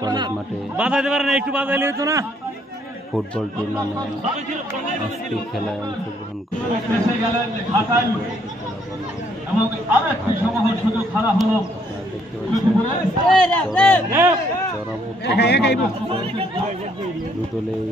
College মাঠে football tournament আজকে খেলায় অংশগ্রহণ করে চরম দুদলেই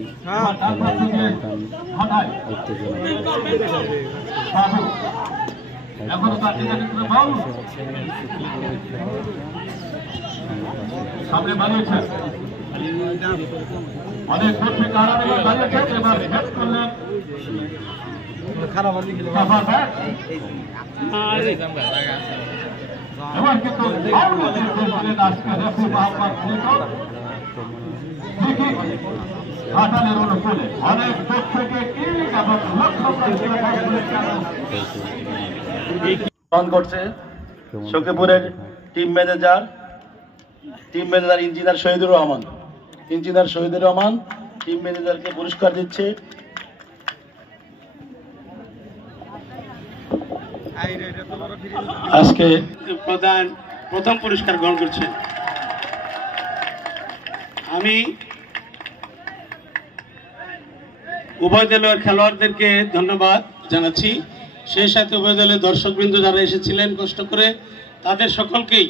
খেলায় করছে সখীপুরের team manager engineer Shahidur Rahman team ম্যানেজারকে পুরস্কার দিচ্ছে। আজকে প্রথম পুরস্কার গ্রহণ করছেন। আমি উভয় দলের খেলোয়াড়দেরকে ধন্যবাদ জানাচ্ছি, সেই সাথে উভয় দলের দর্শকবৃন্দ যারা এসেছিলেন কষ্ট করে, তাদের সকলকেই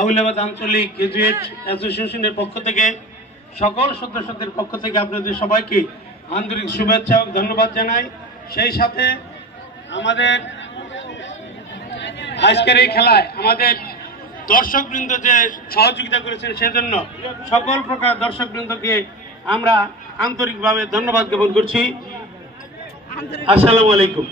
আউলাবাদ আঞ্চলিক গ্রাজুয়েট অ্যাসোসিয়েশনের পক্ষ থেকে, সকল সদস্যদের পক্ষ থেকে আপনাদের সবাইকে আন্তরিক শুভেচ্ছা ও ধন্যবাদ জানাই। সেই সাথে আমাদের আজকের এই খেলায় আমাদের দর্শকবৃন্দ যে সহযোগিতা করেছেন সেজন্য সকল প্রকার দর্শকবৃন্দকে আমরা আন্তরিকভাবে ধন্যবাদ জ্ঞাপন করছি। আসসালামু আলাইকুম।